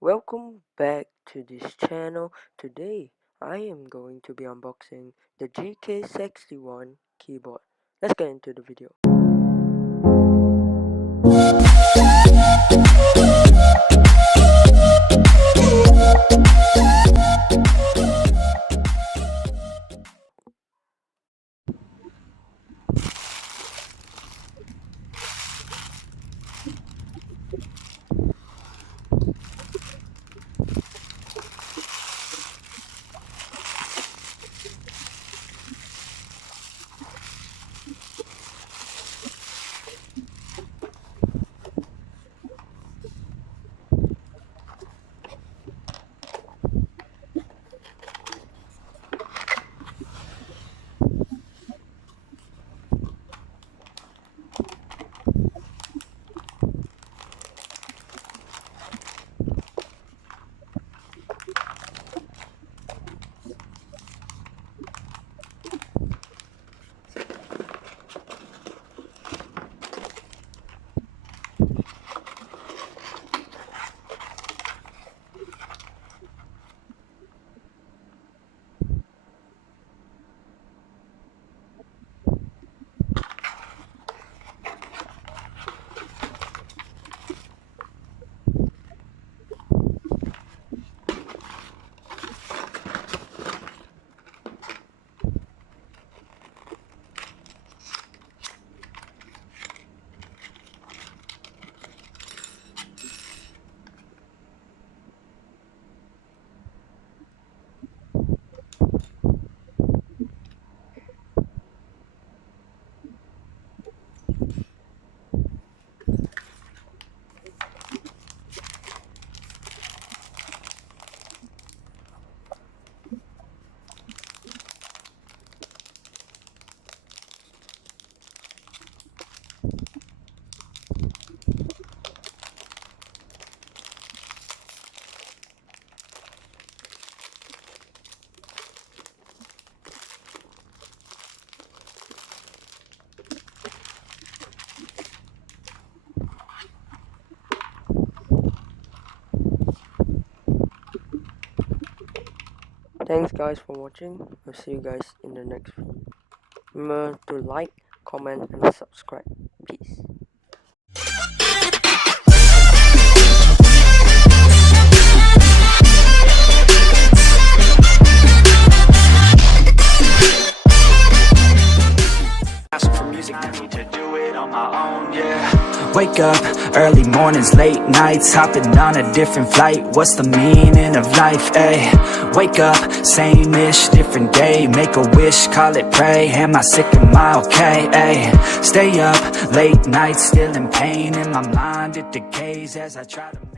Welcome back to this channel. Today I am going to be unboxing the GK61 keyboard. Let's get into the video. Thanks guys for watching. I'll see you guys in the next video. Remember to like, comment and subscribe. Peace. I need to do it on my own, yeah. Wake up, early mornings, late nights, hopping on a different flight. What's the meaning of life, ayy? Wake up, same-ish, different day. Make a wish, call it pray. Am I sick, am I okay, ayy? Stay up, late nights, still in pain. In my mind, it decays as I try to make